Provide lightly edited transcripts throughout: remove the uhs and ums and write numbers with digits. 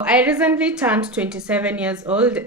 I recently turned 27 years old, and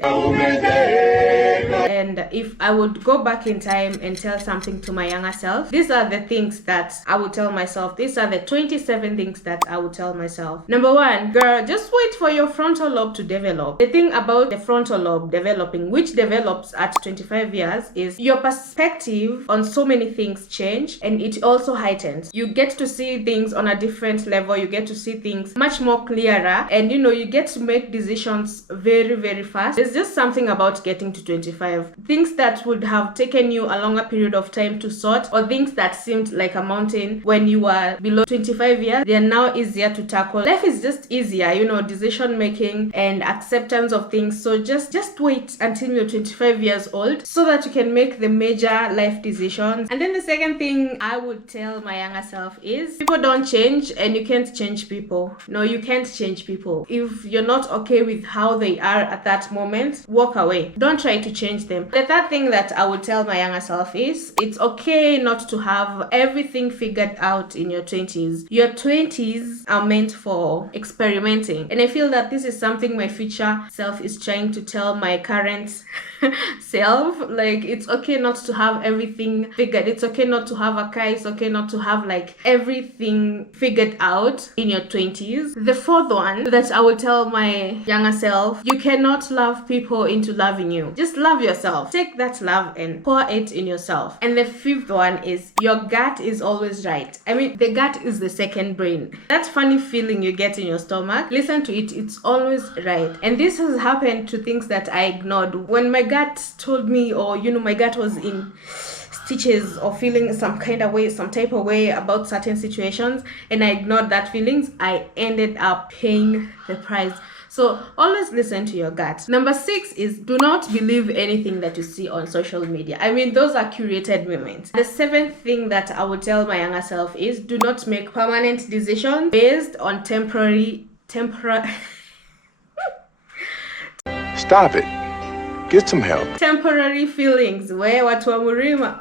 if I would go back in time and tell something to my younger self, these are the things that I would tell myself. These are the 27 things that I would tell myself. Number one, girl, just wait for your frontal lobe to develop. The thing about the frontal lobe developing, which develops at 25 years, is your perspective on so many things change, and it also heightens. You get to see things on a different level. You get to see things much more clearer, and you get to make decisions very, very fast. There's just something about getting to 25. Things that would have taken you a longer period of time to sort, or things that seemed like a mountain when you were below 25 years, they are now easier to tackle. Life is just easier, decision making and acceptance of things. So just wait until you're 25 years old so that you can make the major life decisions. And then the second thing I would tell my younger self is, people don't change, and you can't change people. No, you can't change people. If you're not okay with how they are at that moment, walk away. Don't try to change them. The third thing that I would tell my younger self is, it's okay not to have everything figured out in your 20s. Your 20s are meant for experimenting. And I feel that this is something my future self is trying to tell my current self. Like, it's okay not to have everything figured. It's okay not to have a car. It's okay not to have like everything figured out in your 20s. The fourth one that I will tell my younger self, you cannot love people into loving you. Just love yourself. Take that love and pour it in yourself. And the fifth one is, your gut is always right. I mean, the gut is the second brain. That funny feeling you get in your stomach, listen to it. It's always right. And this has happened to things that I ignored. When my gut told me, or my gut was in stitches or feeling some kind of way, some type of way about certain situations, and I ignored that feelings, I ended up paying the price. So always listen to your gut. Number 6 is, do not believe anything that you see on social media. I mean, those are curated moments. The 7th thing that I would tell my younger self is, do not make permanent decisions based on temporary Stop it. Get some help. Temporary feelings where watu wa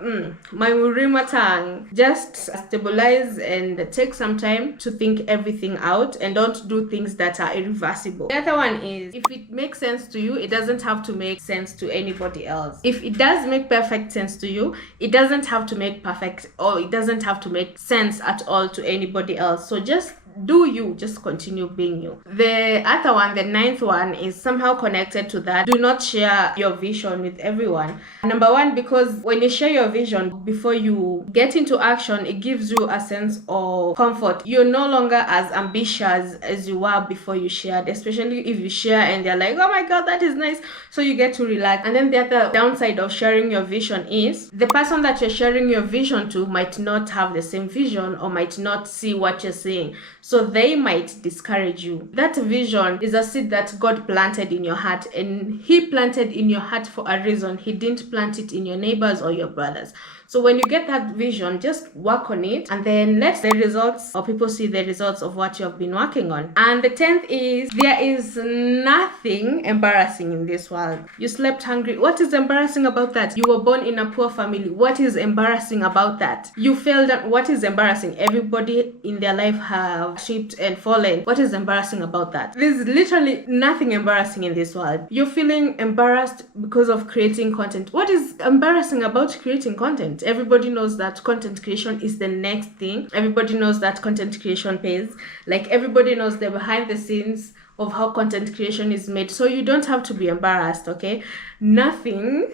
my murima tongue. Just stabilize and take some time to think everything out, and don't do things that are irreversible. The other one is, if it makes sense to you, it doesn't have to make sense to anybody else. If it does make perfect sense to you, it doesn't have to make perfect, or it doesn't have to make sense at all to anybody else. So just do you, just continue being you. The other one, the 9th one, is somehow connected to that. Do not share your vision with everyone. Number 1, because when you share your vision before you get into action, it gives you a sense of comfort. You're no longer as ambitious as you were before you shared, especially if you share and they're like, oh my god, that is nice, so you get to relax. And then the other downside of sharing your vision is, the person that you're sharing your vision to might not have the same vision, or might not see what you're saying. So they might discourage you. That vision is a seed that God planted in your heart, and He planted in your heart for a reason. He didn't plant it in your neighbors or your brothers. So when you get that vision, just work on it, and then let the results, or people see the results of what you have been working on. And the 10th is, there is nothing embarrassing in this world. You slept hungry. What is embarrassing about that? You were born in a poor family. What is embarrassing about that? You failed. What is embarrassing? Everybody in their life have tripped and fallen. What is embarrassing about that? There's literally nothing embarrassing in this world. You're feeling embarrassed because of creating content. What is embarrassing about creating content? Everybody knows that content creation is the next thing. Everybody knows that content creation pays. Like, everybody knows the behind the scenes of how content creation is made. So you don't have to be embarrassed, okay? Nothing,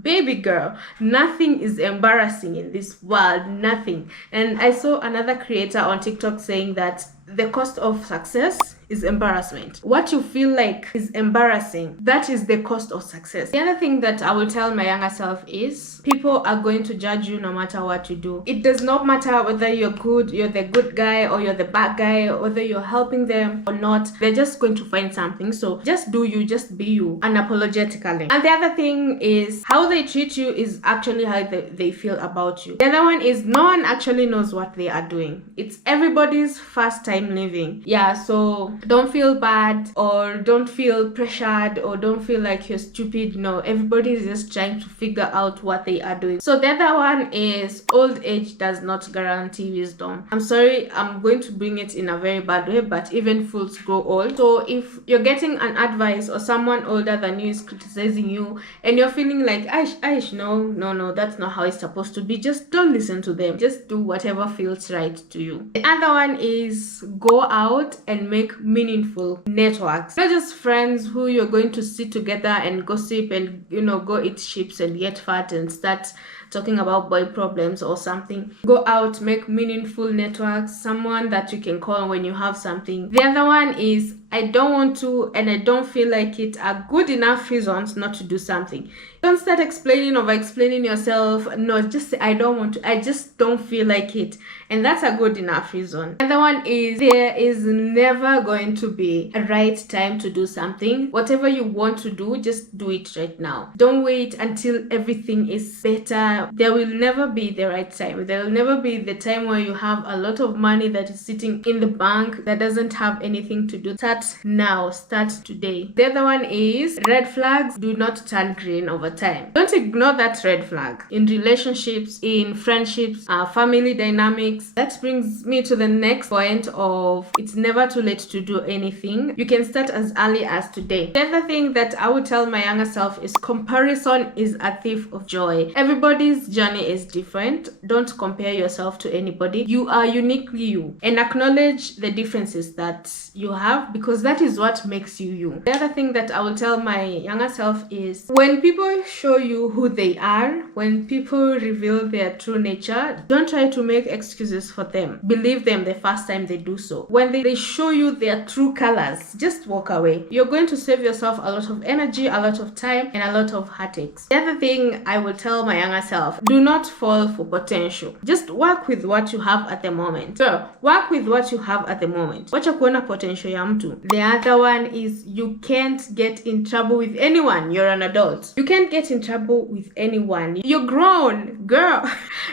baby girl, nothing is embarrassing in this world. Nothing. And I saw another creator on TikTok saying that the cost of success is embarrassment. What you feel like is embarrassing, that is the cost of success. The other thing that I will tell my younger self is, people are going to judge you no matter what you do. It does not matter whether you're the good guy, or you're the bad guy, or whether you're helping them or not. They're just going to find something. So just do you, just be you, unapologetically. And the other thing is, how they treat you is actually how they feel about you. The other one is, no one actually knows what they are doing. It's everybody's first time living. Yeah, so Don't feel bad or don't feel pressured or don't feel like you're stupid. No, everybody is just trying to figure out what they are doing. So the other one is old age does not guarantee wisdom. I'm sorry, I'm going to bring it in a very bad way, but even fools grow old. So if you're getting an advice or someone older than you is criticizing you and you're feeling like Aish, no, that's not how it's supposed to be, just don't listen to them. Just do whatever feels right to you. The other one is go out and make meaningful networks, not just friends who you're going to sit together and gossip and go eat chips and get fat and start talking about boy problems or something. Go out, make meaningful networks, someone that you can call when you have something. The other one is I don't want to and I don't feel like it are good enough reasons not to do something. Don't start over explaining yourself. No, just say I don't want to, I just don't feel like it, and that's a good enough reason. The other one is there is never going to be a right time to do something. Whatever you want to do, just do it right now. Don't wait until everything is better. There will never be the right time. There will never be the time where you have a lot of money that is sitting in the bank that doesn't have anything to do. Start now, start today. The other one is red flags do not turn green over time. Don't ignore that red flag in relationships, in friendships, family dynamics. That brings me to the next point of it's never too late to do anything. You can start as early as today. The other thing that I would tell my younger self is comparison is a thief of joy. Everybody's journey is different. Don't compare yourself to anybody. You are uniquely you, and acknowledge the differences that you have, because that is what makes you you. The other thing that I will tell my younger self is when people show you who they are, when people reveal their true nature, don't try to make excuses for them. Believe them the first time they do so. When they show you their true colors, just walk away. You're going to save yourself a lot of energy, a lot of time, and a lot of heartaches. The other thing I will tell my younger self, do not fall for potential. Just work with what you have at the moment. So, work with what you have at the moment. Wacha kuona potential ya mtu. The other one is you can't get in trouble with anyone. You're an adult. You can't get in trouble with anyone. You're grown, girl.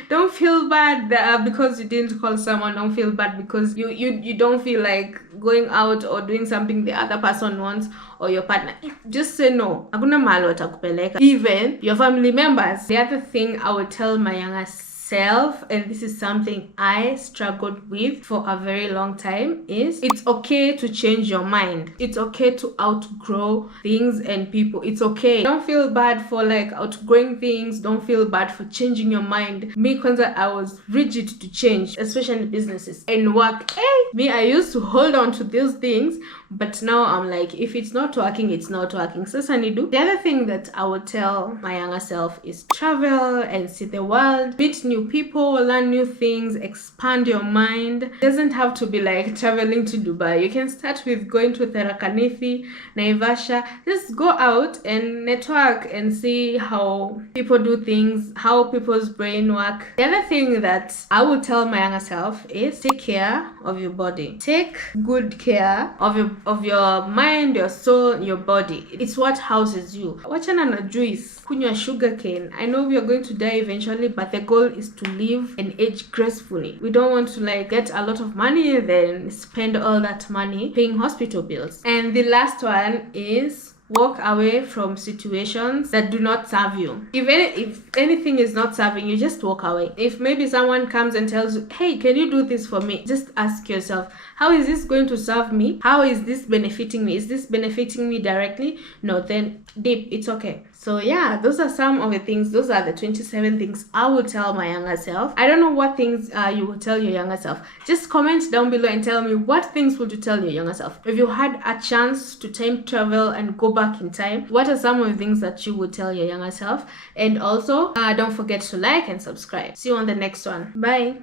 Don't feel bad because you didn't call someone. Don't feel bad because you don't feel like going out or doing something the other person wants or your partner. Just say no. Hakuna mahali watakupeleka. Even your family members. The other thing I would tell my younger self, and this is something I struggled with for a very long time, is it's okay to change your mind. It's okay to outgrow things and people. It's okay. Don't feel bad for like outgrowing things. Don't feel bad for changing your mind. Me kwanza, I was rigid to change, especially in businesses and work. Me, I used to hold on to those things, but now I'm like, if it's not working, it's not working. Sasa nidu. The other thing that I would tell my younger self is travel and see the world, meet new people, learn new things, expand your mind. It doesn't have to be like traveling to Dubai. You can start with going to Tarakaniti, Naivasha. Just go out and network and see how people do things, how people's brain work. The other thing that I would tell my younger self is take care of your body. Take good care of your mind, your soul, your body. It's what houses you. Wachana na juice, kunywa sugar cane. I know we are going to die eventually, but the goal is to live and age gracefully. We don't want to like get a lot of money then spend all that money paying hospital bills. And the last one is walk away from situations that do not serve you. If anything is not serving you, just walk away. If maybe someone comes and tells you, hey, can you do this for me? Just ask yourself, how is this going to serve me? How is this benefiting me? Is this benefiting me directly? No, then deep, it's okay. So yeah, those are some of the things. Those are the 27 things I will tell my younger self. I don't know what things you will tell your younger self. Just comment down below and tell me what things would you tell your younger self. If you had a chance to time travel and go back in time, what are some of the things that you would tell your younger self? And also, don't forget to like and subscribe. See you on the next one. Bye.